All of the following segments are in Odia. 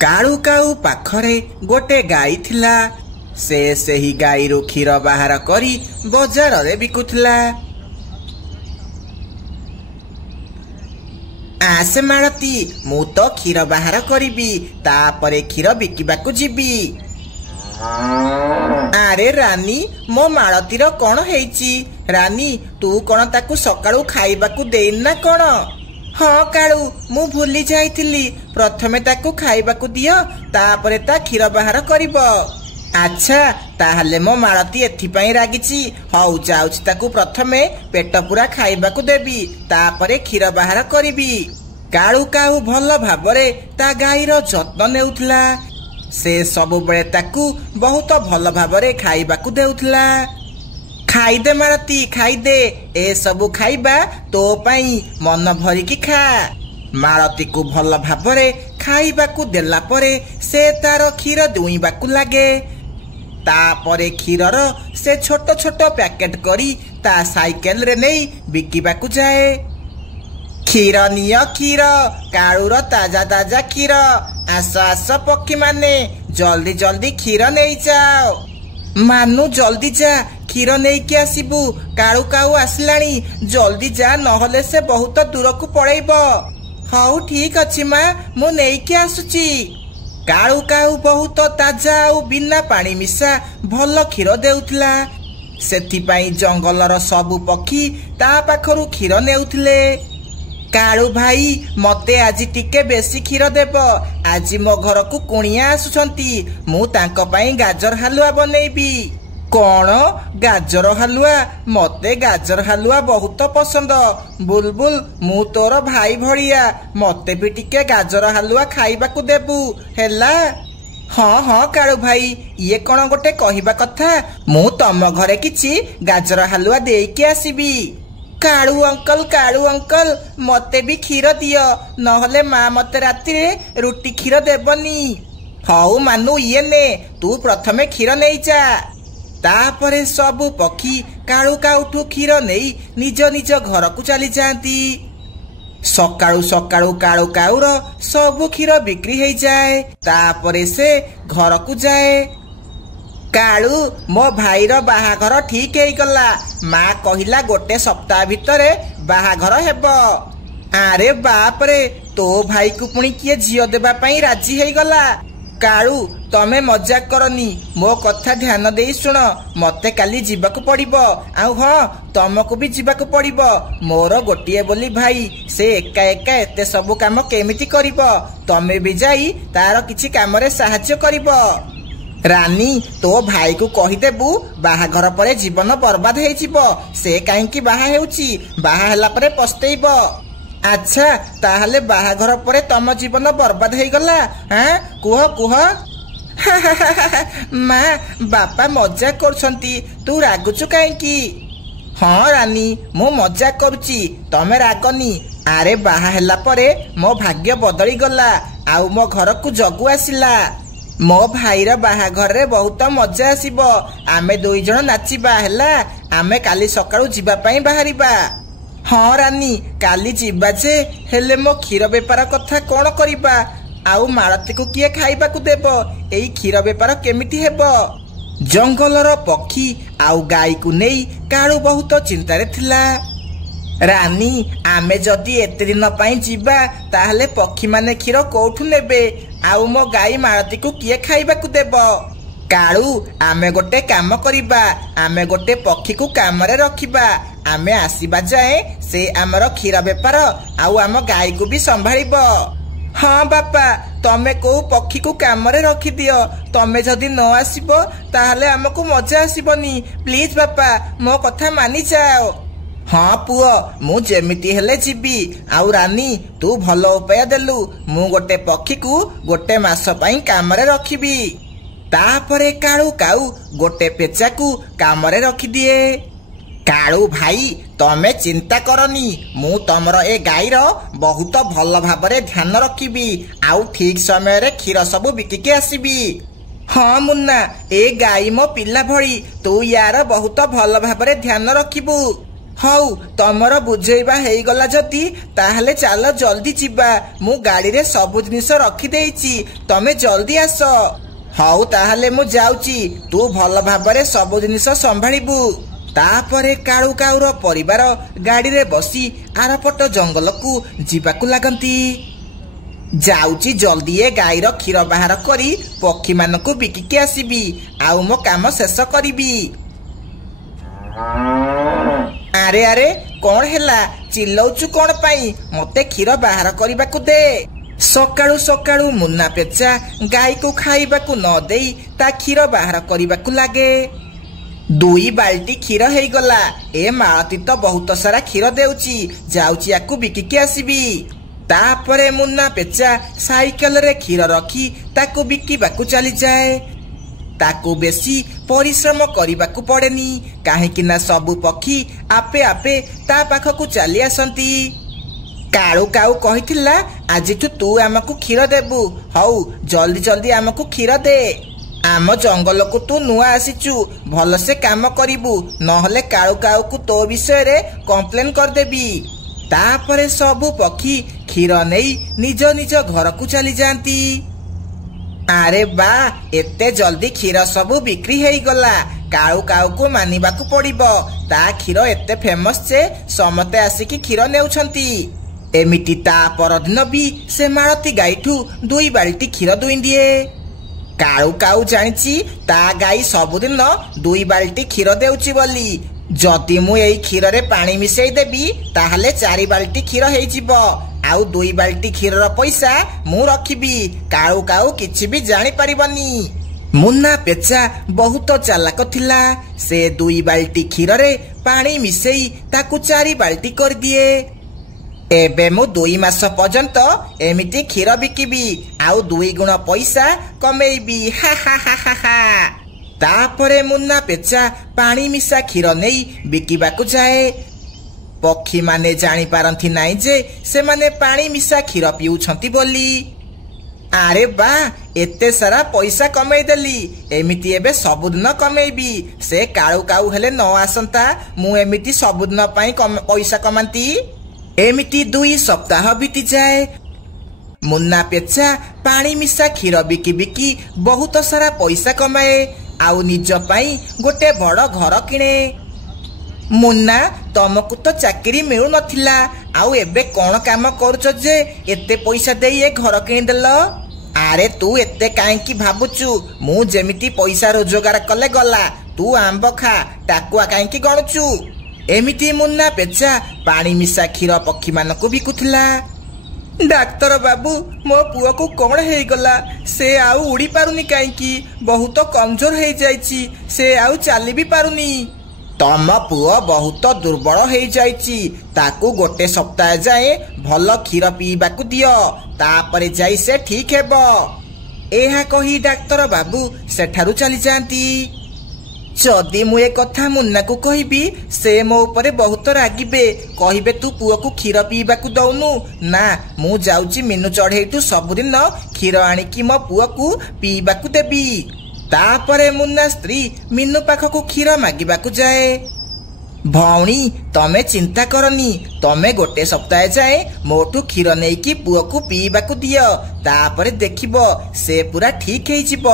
काळू काऊ पाखरे गोटे गाई थिला। से सही गाईरू क्षीर बाहर करी बजार रे बिकुथिला। आसे मालती मु तो क्षीर बाहर करी तापरे क्षीर बिकिबाकू जीबी। अरे रानी मो मालतीर कौन हेची? रानी तू कौन ताकू सकाळू खाइबाकू देइन ना कौन? हाँ कालू मु भूली जाइथिली प्रथमे ताकू खाइबाकू दियो तापरे ता क्षीर बाहर करिबो। अच्छा ताहले मो मालती एथिपाई रागिची। हौ जाउछि ताकू प्रथमे पेट पूरा खाइबाकू देबी तापरे क्षीर बाहर करिबी। कालू काऊ भल भाबरे ता गाईर जत्न नेउथला। से सबु बेले ताकू बहुत भल भाबरे खाइबाकू देउथला। खाइदे मालती खाइदे, ए सबु खाइबा तो पाई मन भरिकी खा। मालती को भल भाबरे खाइबाकू देला परे से तार क्षीर दुईबाकू लागे। तापरे क्षीरर से छोट छोट पैकेट करी ता साइकेल रे नहीं बिकिबाकू जाए। क्षीर निय क्षीर, कालूर ताजा ताजा क्षीर। आस आस पक्षी माने जल्दी जल्दी क्षीर नहीं जाओ। मानू जल्दी जा क्षीर नहीं कि आसबू। कालू काऊ आसलानी जल्दी जा नहले से बहुत दूर को पड़ेबो। हौ ठीक अछि माँ मु नहीं कि आसुची। कालू काऊ बहुत ताजा और बिना पानी मिशा भल क्षीर देउथला। सेथिपाई जंगलर सबु पक्षी ता पाखरु क्षीर नेउथले। कालू भाई मते आजी टिके बेसी क्षीर देब। आजी मो घर को कुणिया आसुछंती मु तांको पाई गाजर हलुआ बनेबी। कौन गाजर हलुआ? मते गाजर हलुआ बहुत पसंद। बुलबुल मु तोर भाई भड़िया मते भी टिके गाजर हलुआ खाइबाकू देबू हेला। हाँ हाँ कालू भाई ये कौन गोटे कहिबा कथा? मु तम घरे किछि गाजर हलुआ देइके आसीबी। कालू अंकल मते भी क्षीर दियो नहले माँ मते राति रुटी क्षीर देबनी। हौ मानू ये ने तू प्रथमे क्षीर नहीं जा। तापरे सबु पक्षी कालू काउठू क्षीर नहीं निज निज घर को चली जाती। सकाळू सकाळू कालू काऊर सबु क्षीर बिक्री हो जाए। तापरे से घर को जाए। कालू मो भाईर बाहाघर ठीक है गला। माँ कहिला गोटे सप्ताह भितरे बाहाघर हेबो। अरे बाप रे तो भाई को पुणी किए झियो देबा पई राजी है गला। कालू तमे मजाक करनी मो कथा ध्यान देई सुन। मते काली जीवाकू पड़िबो आ हाँ तमको भी जीवाकू पड़िबो। मोर गोटिए बोली भाई से एका एका एते सबु काम केमिति करिबो? तमे भी जाई तार किछि काम रे सहाय्य करिबो। रानी तो भाई को कहीदेबू बाहाघर परे जीवन बर्बाद हो से कहीं बाहा हेउची बाहा हेला परे पछतेइब। अच्छा ताहले बाहाघर परे तम जीवन बर्बाद हो गला? हाँ कुह कुह। माँ बापा मजाक करछंती तू रागुचु काईकी? हाँ रानी मु मजाक करुची तमे रागनी। अरे बाहा हेला परे मो भाग्य बदली गला आउ मो घर को जगु आसिला। मो भाईर बाहाघर रे बहुत मजा आसीबो। आमे दुई जण नाचिबा हेला। आमे काली सकाळू जीवा पई बाहरिबा। हाँ रानी काली जीवा जे हेले मो क्षीर बेपार कथा कोन करिबा? आउ मालती को किए खाइबाकू देबो? एई क्षीर बेपार केमिति हेबो? जंगलर पक्षी आउ गाई को नेई कालू बहुत चिंतारे थिला। रानी आमे जदि एते दिन पई जीवा ताहले पक्षी माने क्षीर कोठु नेबे? आउ मो गाई मालती को किए खाइबाकू देबो? कालू आमे गोटे काम करिबा। आमे गोटे पक्षी को काम रे रखिबा। आमे आसीबा जाए से आमर क्षीर बेपार आउ आम गाई को भी संभाळिबो। हाँ बापा तमे को पक्षी को काम रे रखि दियो। तमे जदि न आसीबो ताहले हमको मजा आसीबनी। प्लीज बापा मो कथा मानि जाओ। हाँ पुओ मु जेमिति हेले जीबी। आउ रानी तू भल उपाय देलु। मु गोटे पक्षी को गोटे मास पई काम रे रखिबी। तापरे कालू काऊ गोटे पेचा को काम रे रखि दिए। कालू भाई तमे चिंता करनी मु तमर ए गाईर बहुत भल भाबरे ध्यान रखिबी। आउ ठीक समय रे क्षीर सब बिकिके आसीबी। हाँ मुन्ना ए गाई मो पिला भली तू यार बहुत भल भाबरे ध्यान रखिबू। ହଉ ତମର ବୁଝେଇବା ହେଇଗଲା ଯଦି ତାହେଲେ ଚାଲ ଜଲ୍ଦି ଯିବା। ମୁଁ ଗାଡିରେ ସବୁ ଜିନିଷ ରଖିଦେଇଛି, ତମେ ଜଲ୍ଦି ଆସ। ହଉ ତାହେଲେ ମୁଁ ଯାଉଛି, ତୁ ଭଲ ଭାବରେ ସବୁ ଜିନିଷ ସମ୍ଭାଳିବୁ। ତାପରେ କାଳୁ କାଉର ପରିବାର ଗାଡିରେ ବସି ଆରପଟ ଜଙ୍ଗଲକୁ ଯିବାକୁ ଲାଗନ୍ତି। ଯାଉଛି ଜଲ୍ଦି ଏ ଗାଈର କ୍ଷୀର ବାହାର କରି ପକ୍ଷୀମାନଙ୍କୁ ବିକିକି ଆସିବି, ଆଉ ମୋ କାମ ଶେଷ କରିବି। ଆରେ ଆରେ କଣ ହେଲା, ଚିଲଉଛୁ କଣ ପାଇଁ? ମତେ କ୍ଷୀର ବାହାର କରିବାକୁ ଦେ। ସକାଳୁ ସକାଳୁ ମୁନା ପେଚା ଗାଈକୁ ଖାଇବାକୁ ନ ଦେଇ ତା କ୍ଷୀର ବାହାର କରିବାକୁ ଲାଗେ। 2 ବାଲ୍ଟି କ୍ଷୀର ହେଇଗଲା। ଏ ମାଳତୀ ତ ବହୁତ ସାରା କ୍ଷୀର ଦେଉଛି, ଯାଉଛି ୟାକୁ ବିକିକି ଆସିବି। ତାପରେ ମୁନା ପେଚା ସାଇକେଲରେ କ୍ଷୀର ରଖି ତାକୁ ବିକିବାକୁ ଚାଲିଯାଏ। ତାକୁ ବେଶୀ ପରିଶ୍ରମ କରିବାକୁ ପଡେନି, କାହିଁକି ନା ସବୁ ପକ୍ଷୀ ଆପେ ଆପେ ତା ପାଖକୁ ଚାଲି ଆସନ୍ତି। କାଳୁ କାଉ କହିଥିଲା, ଆଜିଠୁ ତୁ ଆମକୁ କ୍ଷୀର ଦେବୁ। ହଉ ଜଲ୍ଦି ଜଲ୍ଦି ଆମକୁ କ୍ଷୀର ଦେ। ଆମ ଜଙ୍ଗଲକୁ ତୁ ନୂଆ ଆସିଛୁ, ଭଲସେ କାମ କରିବୁ, ନହେଲେ କାଳୁ କାଉକୁ ତୋ ବିଷୟରେ କମ୍ପ୍ଲେନ କରିଦେବି। ତାପରେ ସବୁ ପକ୍ଷୀ କ୍ଷୀର ନେଇ ନିଜ ନିଜ ଘରକୁ ଚାଲିଯାଆନ୍ତି। ଆରେ ବା, ଏତେ ଜଲ୍ଦି କ୍ଷୀର ସବୁ ବିକ୍ରି ହେଇଗଲା। କାଳୁ କାଉକୁ ମାନିବାକୁ ପଡିବ, ତା କ୍ଷୀର ଏତେ ଫେମସ ଯେ ସମସ୍ତେ ଆସିକି କ୍ଷୀର ନେଉଛନ୍ତି। ଏମିତି ତା ପରଦିନ ବି ସେ ମାଳତୀ ଗାଈଠୁ 2 ବାଲ୍ଟି କ୍ଷୀର ଦୁଇଁ ଦିଏ। କାଳୁ କାଉ ଜାଣିଛି ତା ଗାଈ ସବୁଦିନ 2 ବାଲ୍ଟି କ୍ଷୀର ଦେଉଛି ବୋଲି। ଯଦି ମୁଁ ଏଇ କ୍ଷୀରରେ ପାଣି ମିଶେଇ ଦେବି ତାହେଲେ 4 ବାଲ୍ଟି କ୍ଷୀର ହେଇଯିବ, ଆଉ 2 ବାଲ୍ଟି କ୍ଷୀରର ପଇସା ମୁଁ ରଖିବି। କାଳୁ କାଉ କିଛି ବି ଜାଣିପାରିବନି। ମୁନା ପେଚା ବହୁତ ଚାଲାକ ଥିଲା। ସେ 2 ବାଲ୍ଟି କ୍ଷୀରରେ ପାଣି ମିଶେଇ ତାକୁ 4 ବାଲ୍ଟି କରିଦିଏ। ଏବେ ମୁଁ 2 ମାସ ପର୍ଯ୍ୟନ୍ତ ଏମିତି କ୍ଷୀର ବିକିବି, ଆଉ 2 ଗୁଣ ପଇସା କମେଇବି। ହା ହା ହା ହା ହା। ତାପରେ ମୁନା ପେଚା ପାଣି ମିଶା କ୍ଷୀର ନେଇ ବିକିବାକୁ ଯାଏ। ପକ୍ଷୀମାନେ ଜାଣିପାରନ୍ତି ନାହିଁ ଯେ ସେମାନେ ପାଣି ମିଶା କ୍ଷୀର ପିଉଛନ୍ତି ବୋଲି। ଆରେ ବା, ଏତେ ସାରା ପଇସା କମେଇଦେଲି, ଏମିତି ଏବେ ସବୁଦିନ କମେଇବି। ସେ କାଳୁ କାଉ ହେଲେ ନ ଆସନ୍ତା, ମୁଁ ଏମିତି ସବୁଦିନ ପାଇଁ ପଇସା କମାନ୍ତି। ଏମିତି 2 ସପ୍ତାହ ବିତିଯାଏ। ମୁନା ପେଚା ପାଣି ମିଶା କ୍ଷୀର ବିକି ବିକି ବହୁତ ସାରା ପଇସା କମାଏ, ଆଉ ନିଜ ପାଇଁ ଗୋଟେ ବଡ ଘର କିଣେ। ମୁନା, ତମକୁ ତ ଚାକିରି ମିଳୁନଥିଲା, ଆଉ ଏବେ କଣ କାମ କରୁଛ ଯେ ଏତେ ପଇସା ଦେଇ ଏ ଘର କିଣିଦେଲ? ଆରେ ତୁ ଏତେ କାହିଁକି ଭାବୁଛୁ? ମୁଁ ଯେମିତି ପଇସା ରୋଜଗାର କଲେ ଗଲା, ତୁ ଆମ୍ବ ଖା, ଟାକୁଆ କାହିଁକି ଗଣୁଛୁ? ଏମିତି ମୁନା ପେଚା ପାଣି ମିଶା କ୍ଷୀର ପକ୍ଷୀମାନଙ୍କୁ ବିକୁଥିଲା। ଡାକ୍ତର ବାବୁ, ମୋ ପୁଅକୁ କଣ ହେଇଗଲା? ସେ ଆଉ ଉଡି ପାରୁନି କାହିଁକି? ବହୁତ କମଜୋର ହେଇଯାଇଛି, ସେ ଆଉ ଚାଲି ବି ପାରୁନି। ତମ ପୁଅ ବହୁତ ଦୁର୍ବଳ ହେଇଯାଇଛି, ତାକୁ ଗୋଟେ ସପ୍ତାହ ଯାଏ ଭଲ କ୍ଷୀର ପିଇବାକୁ ଦିଅ, ତାପରେ ଯାଇ ସେ ଠିକ ହେବ। ଏହା କହି ଡାକ୍ତର ବାବୁ ସେଠାରୁ ଚାଲିଯାଆନ୍ତି। ଯଦି ମୁଁ ଏ କଥା ମୁନାକୁ କହିବି, ସେ ମୋ ଉପରେ ବହୁତ ରାଗିବେ, କହିବେ ତୁ ପୁଅକୁ କ୍ଷୀର ପିଇବାକୁ ଦଉନୁ। ନା, ମୁଁ ଯାଉଛି ମିନୁ ଚଢେଇଠୁ ସବୁଦିନ କ୍ଷୀର ଆଣିକି ମୋ ପୁଅକୁ ପିଇବାକୁ ଦେବି। ତାପରେ ମୁନା ସ୍ତ୍ରୀ ମିନୁ ପାଖକୁ କ୍ଷୀର ମାଗିବାକୁ ଯାଏ। ଭଉଣୀ, ତମେ ଚିନ୍ତା କରନି, ତମେ ଗୋଟେ ସପ୍ତାହ ଯାଏ ମୋଠୁ କ୍ଷୀର ନେଇକି ପୁଅକୁ ପିଇବାକୁ ଦିଅ, ତାପରେ ଦେଖିବ ସେ ପୁରା ଠିକ ହେଇଯିବ।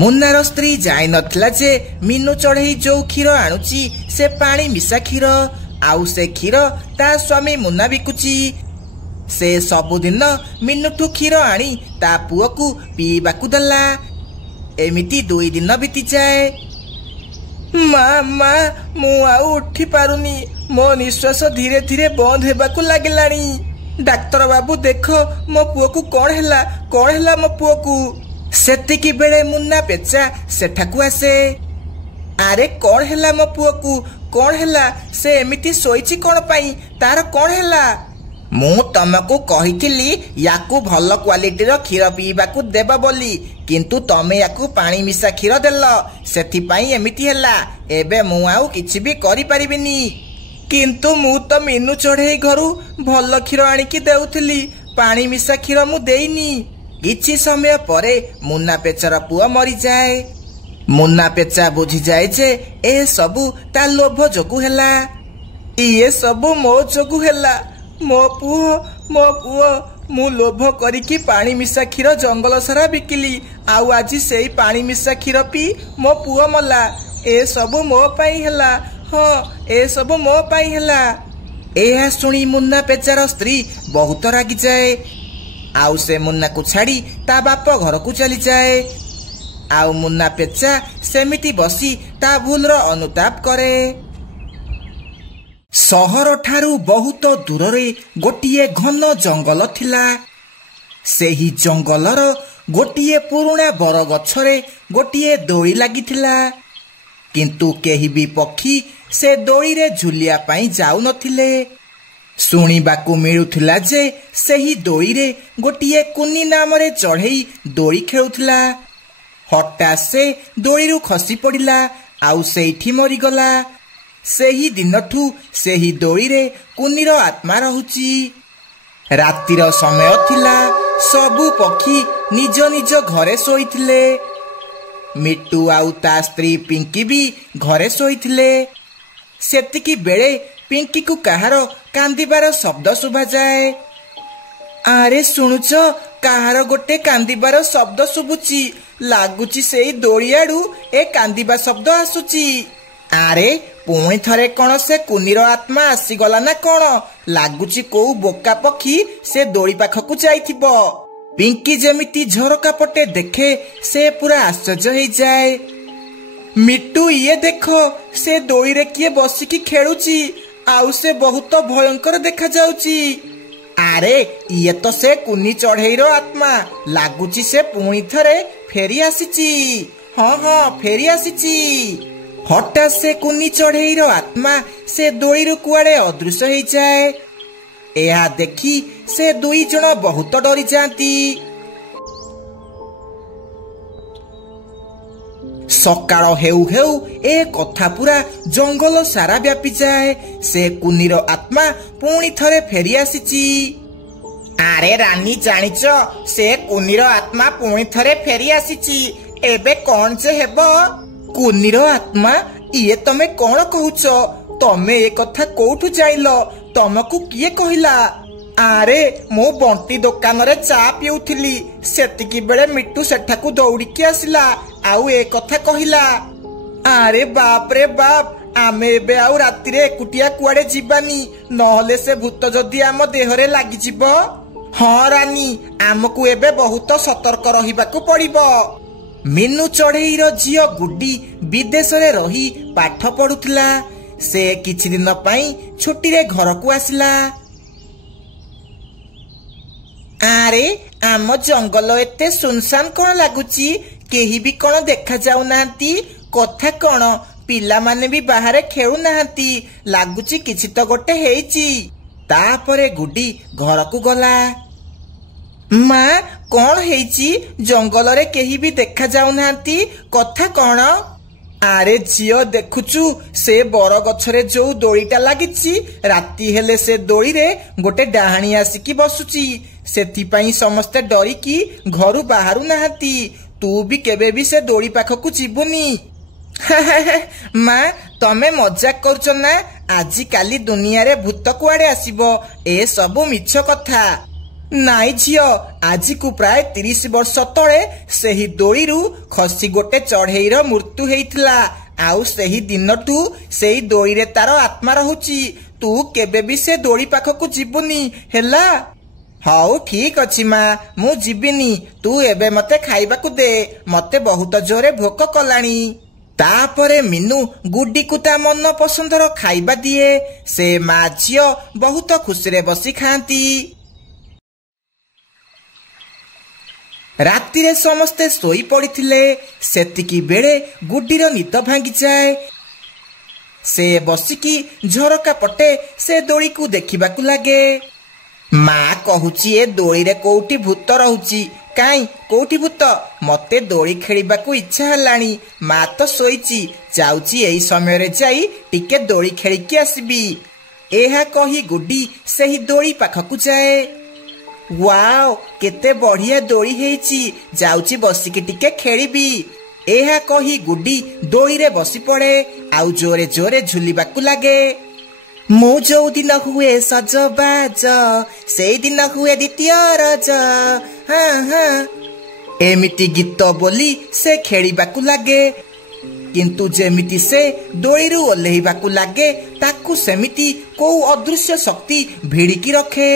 ମୁନାର ସ୍ତ୍ରୀ ଜାଣିନଥିଲା ଯେ ମିନୁ ଚଢେଇ ଯୋଉ କ୍ଷୀର ଆଣୁଛି ସେ ପାଣି ମିଶା କ୍ଷୀର, ଆଉ ସେ କ୍ଷୀର ତା ସ୍ୱାମୀ ମୁନା ବିକୁଛି। ସେ ସବୁଦିନ ମିନୁଠୁ କ୍ଷୀର ଆଣି ତା ପୁଅକୁ ପିଇବାକୁ ଦେଲା। ଏମିତି 2 ଦିନ ବିତିଯାଏ। ମା, ମୁଁ ଆଉ ଉଠି ପାରୁନି, ମୋ ନିଶ୍ୱାସ ଧୀରେ ଧୀରେ ବନ୍ଦ ହେବାକୁ ଲାଗିଲାଣି। ଡାକ୍ତର ବାବୁ ଦେଖ, ମୋ ପୁଅକୁ କଣ ହେଲା ମୋ ପୁଅକୁ? ସେତିକି ବେଳେ ମୁନା ପେଚା ସେଠାକୁ ଆସେ। ଆରେ କଣ ହେଲା ମୋ ପୁଅକୁ? କଣ ହେଲା? ସେ ଏମିତି ଶୋଇଛି କଣ ପାଇଁ? ତାର କଣ ହେଲା? ମୁଁ ତମକୁ କହିଥିଲି ୟାକୁ ଭଲ କ୍ୱାଲିଟିର କ୍ଷୀର ପିଇବାକୁ ଦେବ ବୋଲି, କିନ୍ତୁ ତମେ ୟାକୁ ପାଣି ମିଶା କ୍ଷୀର ଦେଲ, ସେଥିପାଇଁ ଏମିତି ହେଲା। ଏବେ ମୁଁ ଆଉ କିଛି ବି କରିପାରିବିନି। କିନ୍ତୁ ମୁଁ ତ ମିନୁ ଚଢେଇ ଘରୁ ଭଲ କ୍ଷୀର ଆଣିକି ଦେଉଥିଲି, ପାଣି ମିଶା କ୍ଷୀର ମୁଁ ଦେଇନି। କିଛି ସମୟ ପରେ ମୁନା ପେଚାର ପୁଅ ମରିଯାଏ। ମୁନା ପେଚା ବୁଝିଯାଏ ଯେ ଏ ସବୁ ତା ଲୋଭ ଯୋଗୁ ହେଲା। ଇଏ ସବୁ ମୋ ଯୋଗୁ ହେଲା। ମୋ ପୁଅ ମୁଁ ଲୋଭ କରିକି ପାଣି ମିଶା କ୍ଷୀର ଜଙ୍ଗଲ ସାରା ବିକିଲି, ଆଉ ଆଜି ସେଇ ପାଣି ମିଶା କ୍ଷୀର ପିଇ ମୋ ପୁଅ ମଲା। ଏସବୁ ମୋ ପାଇଁ ହେଲା। ହଁ, ଏସବୁ ମୋ ପାଇଁ ହେଲା। ଏହା ଶୁଣି ମୁନ୍ନା ପେଚାର ସ୍ତ୍ରୀ ବହୁତ ରାଗିଯାଏ, ଆଉ ସେ ମୁନ୍ନାକୁ ଛାଡ଼ି ତା ବାପ ଘରକୁ ଚାଲିଯାଏ। ଆଉ ମୁନ୍ନା ପେଚା ସେମିତି ବସି ତା ଭୁଲର ଅନୁତାପ କରେ। ସହରଠାରୁ ବହୁତ ଦୂରରେ ଗୋଟିଏ ଘନ ଜଙ୍ଗଲ ଥିଲା। ସେହି ଜଙ୍ଗଲର ଗୋଟିଏ ପୁରୁଣା ବରଗଛରେ ଗୋଟିଏ ଦୋଳି ଲାଗିଥିଲା, କିନ୍ତୁ କେହି ବି ପକ୍ଷୀ ସେ ଦୋଳିରେ ଝୁଲିବା ପାଇଁ ଯାଉନଥିଲେ। ଶୁଣିବାକୁ ମିଳୁଥିଲା ଯେ ସେହି ଦୋଳିରେ ଗୋଟିଏ କୁନି ନାମରେ ଚଢ଼େଇ ଦୋଳି ଖେଳୁଥିଲା। ହଠାତ୍ ସେ ଦୋଳିରୁ ଖସି ପଡ଼ିଲା, ଆଉ ସେଇଠି ମରିଗଲା। ସେହି ଦିନଠୁ ସେହି ଦୋଳିରେ କୁନିର ଆତ୍ମା ରହୁଛି। ରାତିର ସମୟ ଥିଲା। ସବୁ ପକ୍ଷୀ ନିଜ ନିଜ ଘରେ ଶୋଇଥିଲେ। ମିଟୁ ଆଉ ତା ସ୍ତ୍ରୀ ପିଙ୍କି ବି ଘରେ ଶୋଇଥିଲେ। ସେତିକି ବେଳେ ପିଙ୍କିକୁ କାହାର କାନ୍ଦିବାର ଶବ୍ଦ ଶୁଭାଯାଏ। ଆରେ ଶୁଣୁଛ, କାହାର ଗୋଟେ କାନ୍ଦିବାର ଶବ୍ଦ ଶୁଭୁଛି। ଲାଗୁଛି ସେଇ ଦୋଳିଆଡୁ ଏ କାନ୍ଦିବା ଶବ୍ଦ ଆସୁଛି। ଆରେ ପୁଣି ଥରେ କଣ ସେ କୁନିର ଆତ୍ମା ଆସିଗଲା ନା କଣ? ଲାଗୁଛି କୋଉ ବୋକା ପକ୍ଷୀ ସେ ଦୋଳି ପାଖକୁ ଯାଇଥିବ। ପିଙ୍କି ଯେମିତି ଝରକା ପଟେ ଦେଖେ, ସେ ପୁରା ଆଶ୍ଚର୍ଯ୍ୟ ହେଇଯାଏ। ମିଟୁ, ଇଏ ଦେଖ, ସେ ଦୋଳିରେ କିଏ ବସିକି ଖେଳୁଛି, ଆଉ ସେ ବହୁତ ଭୟଙ୍କର ଦେଖାଯାଉଛି। ଆରେ ଇଏ ତ ସେ କୁନି ଚଢ଼େଇର ଆତ୍ମା। ଲାଗୁଛି ସେ ପୁଣି ଥରେ ଫେରି ଆସିଛି। ହଁ, ଫେରି ଆସିଛି। ହଠାତ୍ ସେ କୁନି ଚଢ଼େଇର ଆତ୍ମା ସେ ଦୋଳିରୁ କୁଆଡ଼େ ଅଦୃଶ୍ୟ ହେଇଯାଏ। ଏହା ଦେଖି ସେ ଦୁଇ ଜଣ ବହୁତ ଡରିଯାଆନ୍ତି। ସକାଳ ହେଉ ହେଉ ଏ କଥା ପୁରା ଜଙ୍ଗଲ ସାରା ବ୍ୟାପିଯାଏ। ସେ କୁନିର ଆତ୍ମା ପୁଣି ଥରେ ଫେରି ଆସିଛି। ଆରେ ରାନୀ, ଜାଣିଛ, ସେ କୁନିର ଆତ୍ମା ପୁଣି ଥରେ ଫେରି ଆସିଛି। ଏବେ କଣ ଯେ ହେବ? କୁନିର ଆତ୍ମା? ଇଏ ତମେ କଣ କହୁଛ? ତମେ ଏ କଥା କୋଉଠୁ ଜାଣିଲ? ତମକୁ କିଏ କହିଲା? ଆରେ ମୁଁ ବଣ୍ଟି ଦୋକାନରେ ଚା ପିଉଥିଲି। ସେତିକି ବେଳେ ମିଟୁ ସେଠାକୁ ଦୌଡ଼ିକି ଆସିଲା, ଆଉ ଏ କଥା କହିଲା। ଆରେ ବାପ ରେ ବାପ, ଆମେ ଏବେ ଆଉ ରାତିରେ ଏକୁଟିଆ କୁଆଡେ ଯିବାନି, ନହେଲେ ସେ ଭୂତ ଯଦି ଆମ ଦେହରେ ଲାଗିଯିବ। ହଁ ରାନୀ, ଆମକୁ ଏବେ ବହୁତ ସତର୍କ ରହିବାକୁ ପଡିବ। ମିନୁ ଚଢ଼େଇର ଝିଅ ଗୁଡି ବିଦେଶରେ ରହି ପାଠ ପଢୁଥିଲା। ସେ କିଛି ଦିନ ପାଇଁ ଛୁଟିରେ ଘରକୁ ଆସିଲା। ଆରେ ଆମ ଜଙ୍ଗଲ ଏତେ ସୁନସାନ କଣ ଲାଗୁଛି? କେହି ବି କଣ ଦେଖା ଯାଉନାହାନ୍ତି? କଥା କଣ, ପିଲାମାନେ ବି ବାହାରେ ଖେଳୁନାହାନ୍ତି। ଲାଗୁଛି କିଛି ତ ଗୋଟେ ହେଇଛି। ତାପରେ ଗୁଡି ଘରକୁ ଗଲା। ମା, କଣ ହେଇଛି? ଜଙ୍ଗଲରେ କେହି ବି ଦେଖା ଯାଉନାହାନ୍ତି, କଥା କଣ? ଆରେ ଝିଅ, ଦେଖୁଛୁ ସେ ବରଗଛରେ ଯୋଉ ଦୋଳିଟା ଲାଗିଛି, ରାତି ହେଲେ ସେ ଦୋଳିରେ ଗୋଟେ ଡାହାଣୀ ଆସିକି ବସୁଛି। ସେଥିପାଇଁ ସମସ୍ତେ ଡରିକି ଘରୁ ବାହାରୁ ନାହାନ୍ତି। ତୁ ବି କେବେ ବି ସେ ଦୋଳି ପାଖକୁ ଯିବୁନି। ମା, ତମେ ମଜାକ କରୁଛ ନା? ଆଜିକାଲି ଦୁନିଆରେ ଭୂତ କୁଆଡେ ଆସିବ? ଏ ସବୁ ମିଛ କଥା। ନାଇଁ ଝିଅ, ଆଜିକୁ ପ୍ରାୟ 30 ବର୍ଷ ତଳେ ସେହି ଦୋଳିରୁ ଖସି ଗୋଟେ ଚଢ଼େଇର ମୃତ୍ୟୁ ହେଇଥିଲା, ଆଉ ସେହି ଦିନଠୁ ସେଇ ଦୋଳିରେ ତାର ଆତ୍ମା ରହୁଛି। ତୁ କେବେ ବି ସେ ଦୋଳି ପାଖକୁ ଯିବୁନି, ହେଲା? ହଉ ଠିକ ଅଛି ମା, ମୁଁ ଯିବିନି। ତୁ ଏବେ ମତେ ଖାଇବାକୁ ଦେ, ମତେ ବହୁତ ଜୋରେ ଭୋକ କଲାଣି। ତାପରେ ମିନୁ ଗୁଡିକୁ ତା ମନ ପସନ୍ଦର ଖାଇବା ଦିଏ। ସେ ମା ଝିଅ ବହୁତ ଖୁସିରେ ବସି ଖାଆନ୍ତି। ରାତିରେ ସମସ୍ତେ ଶୋଇ ପଡ଼ିଥିଲେ। ସେତିକି ବେଳେ ଗୁଡିର ନିଦ ଭାଙ୍ଗିଯାଏ। ସେ ବସିକି ଝରକା ପଟେ ସେ ଦୋଳିକୁ ଦେଖିବାକୁ ଲାଗେ। ମା କହୁଛି, ଏ ଦୋଳିରେ କୋଉଠି ଭୂତ ରହୁଛି? କାଇଁ, କୋଉଠି ଭୂତ? ମତେ ଦୋଳି ଖେଳିବାକୁ ଇଚ୍ଛା ହେଲାଣି। ମା ତ ଶୋଇଛି, ଯାଉଛି ଏଇ ସମୟରେ ଯାଇ ଟିକେ ଦୋଳି ଖେଳିକି ଆସିବି। ଏହା କହି ଗୁଡି ସେହି ଦୋଳି ପାଖକୁ ଯାଏ। ୱାଓ, କେତେ ବଢିଆ ଦୋଳି ହେଇଛି, ଯାଉଛି ବସିକି ଟିକେ ଖେଳିବି। ଏହା କହି ଗୁଡି ଦୋଳିରେ ବସି ପଡେ, ଆଉ ଜୋରେ ଜୋରେ ଝୁଲିବାକୁ ଲାଗେ। ମୁଁ ଯୋଉ ଦିନ ହୁଏ ସଜବାଜ ସେଇଦିନ ହୁଏ ଦ୍ୱିତୀୟ ରଜ। ହଁ ହଁ ଏମିତି ଗୀତ ବୋଲି ସେ ଖେଳିବାକୁ ଲାଗେ। କିନ୍ତୁ ଯେମିତି ସେ ଦୋଳିରୁ ଓହ୍ଲେଇବାକୁ ଲାଗେ ତାକୁ ସେମିତି କୋଉ ଅଦୃଶ୍ୟ ଶକ୍ତି ଭିଡ଼ିକି ରଖେ।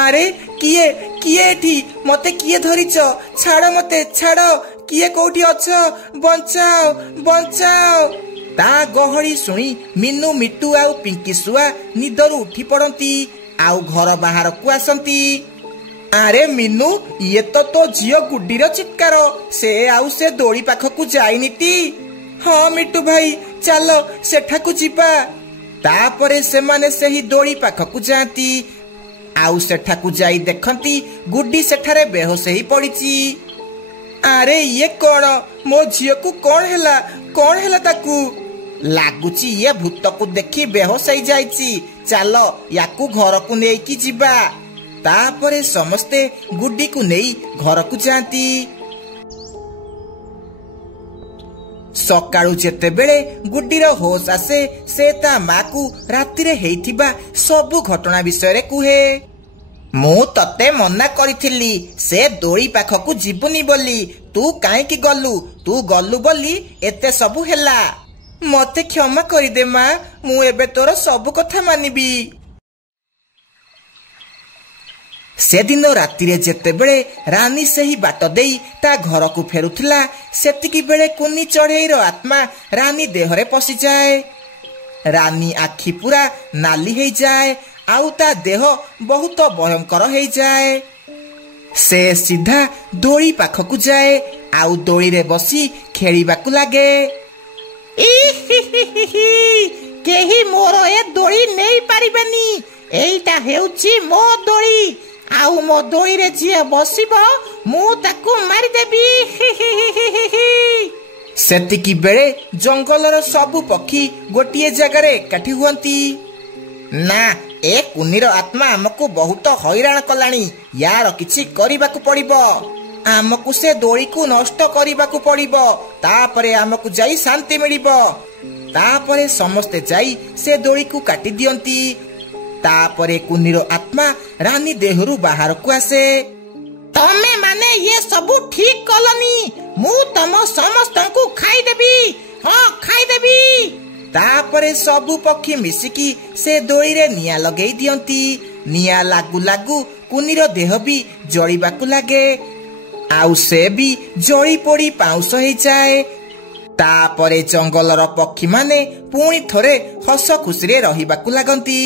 ଆରେ କିଏ କିଏ ଏଠି? ମତେ କିଏ ଧରିଛ? ଛାଡ଼ ମତେ, ଛାଡ଼। କିଏ କୋଉଠି ଅଛ? ବଞ୍ଚାଅ ବଞ୍ଚାଅ। ତା ଗହଳି ଶୁଣି ମିନୁ, ମିଟୁ ଆଉ ପିଙ୍କି ଶୁଆ ନିଦରୁ ଉଠି ପଡନ୍ତି ଆଉ ଘର ବାହାରକୁ ଆସନ୍ତି। ଆରେ ମିନୁ, ଇଏ ତ ତୋ ଝିଅ ଗୁଡିର ଚିତ୍କାର। ସେ ଆଉ ସେ ଦୋଳି ପାଖକୁ ଯାଇନିଟି? ହଁ ମିଟୁ ଭାଇ, ଚାଲ ସେଠାକୁ ଯିବା। ତାପରେ ସେମାନେ ସେହି ଦୋଳି ପାଖକୁ ଯାଆନ୍ତି ଆଉ ସେଠାକୁ ଯାଇ ଦେଖନ୍ତି ଗୁଡି ସେଠାରେ ବେହୋସ ହେଇ ପଡିଛି। ଆରେ ଇଏ କଣ? ମୋ ଝିଅକୁ କଣ ହେଲା? କଣ ହେଲା ତାକୁ? ଲାଗୁଛି ଇଏ ଭୂତକୁ ଦେଖି ବେହୋସ ହେଇଯାଇଛି। ଚାଲ ୟାକୁ ଘରକୁ ନେଇକି ଯିବା। ତାପରେ ସମସ୍ତେ ଗୁଡିକୁ ନେଇ ଘରକୁ ଯାଆନ୍ତି। ସକାଳୁ ଯେତେବେଳେ ଗୁଡିର ହୋସ ଆସେ ସେ ତା ମାକୁ ରାତିରେ ହେଇଥିବା ସବୁ ଘଟଣା ବିଷୟରେ କୁହେ। ମୁଁ ତତେ ମନା କରିଥିଲି ସେ ଦୋଳି ପାଖକୁ ଯିବୁନି ବୋଲି। ତୁ କାହିଁକି ଗଲୁ? ତୁ ଗଲୁ ବୋଲି ଏତେ ସବୁ ହେଲା। ମତେ କ୍ଷମା କରିଦେ ମା, ମୁଁ ଏବେ ତୋର ସବୁ କଥା ମାନିବି। ସେଦିନ ରାତିରେ ଯେତେବେଳେ ରାନୀ ସେହି ବାଟ ଦେଇ ତା ଘରକୁ ଫେରୁଥିଲା ସେତିକି ବେଳେ କୁନି ଚଢ଼େଇର ଆତ୍ମା ରାନୀ ଦେହରେ ପଶିଯାଏ। ରାନୀ ଆଖି ପୁରା ନାଲି ହେଇଯାଏ ଆଉ ତା ଦେହ ବହୁତ ଭୟଙ୍କର ହେଇଯାଏ। ସେ ସିଧା ଦୋଳି ପାଖକୁ ଯାଏ ଆଉ ଦୋଳିରେ ବସି ଖେଳିବାକୁ ଲାଗେ। କେହି ମୋର ଏ ଦୋଳି ନେଇ ପାରିବେନି। ଏଇଟା ହେଉଛି ମୋ ଦୋଳି ଆଉ ମୋ ଦୋଳିରେ ଯିଏ ବସିବ ମୁଁ ତାକୁ ମାରିଦେବି। ସେତିକି ବେଳେ ଜଙ୍ଗଲର ସବୁ ପକ୍ଷୀ ଗୋଟିଏ ଜାଗାରେ ଏକାଠି ହୁଅନ୍ତି। ନା, ଏ କୁନିର ଆତ୍ମା ଆମକୁ ବହୁତ ହଇରାଣ କଲାଣି। ୟାର କିଛି କରିବାକୁ ପଡିବ। ଆମକୁ ସେ ଦୋଳିକୁ ନଷ୍ଟ କରିବାକୁ ପଡିବ। ତାପରେ ଆମକୁ ଯାଇ ଶାନ୍ତି ମିଳିବ। ତାପରେ ସମସ୍ତେ ଯାଇ ସେ ଦୋଳିକୁ କାଟି ଦିଅନ୍ତି। ତାପରେ କୁନିର ଆତ୍ମା ରାନୀ ଦେହରୁ ବାହାରକୁ ଆସେ। ତମେ ମାନେ ଇଏ ସବୁ ଠିକ କଲନି। ମୁଁ ତମ ସମସ୍ତଙ୍କୁ ଖାଇଦେବି। ହଁ, ଖାଇଦେବି। ତାପରେ ସବୁ ପକ୍ଷୀ ମିଶିକି ସେ ଦୋଳିରେ ନିଆଁ ଲଗେଇ ଦିଅନ୍ତି। ନିଆଁ ଲାଗୁ ଲାଗୁ କୁନିର ଦେହ ବି ଜଳିବାକୁ ଲାଗେ ଆଉ ସେ ବି ଜଳି ପୋଡ଼ି ପାଉଁଶ ହେଇଯାଏ। ତାପରେ ଜଙ୍ଗଲର ପକ୍ଷୀମାନେ ପୁଣି ଥରେ ହସ ଖୁସିରେ ରହିବାକୁ ଲାଗନ୍ତି।